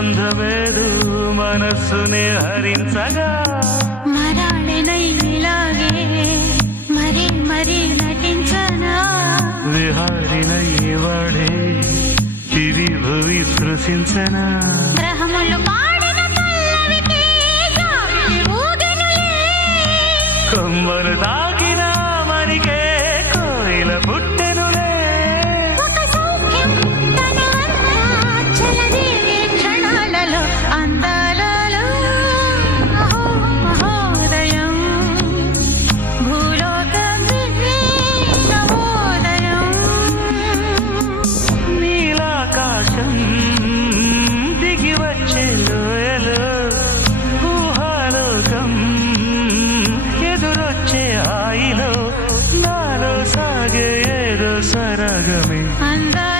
అందమేదు మనస్సునే హరించగా మరాళినైలాగే మరీ మరీ నటించనా విహారినై వాడే తిరి భువి స్పృశించనా గ్రహములు పాడిన పల్లవికి జాబిలి ఊగెనులే కొమ్మలు తాకిన మరికే కోయిల పుట్టెనులే ఒక సౌఖ్యం తనవంతా చలదేవి క్షణాలలో అందాలలో అహో మహోదయం భూలోకమే నవోదయం నీలాకాశం దిగి వచ్చే లోయలో ఊహాలోకం ఎదురొచ్చే హాయిలో నాలో సాగే ఏదో సరగమే అందాల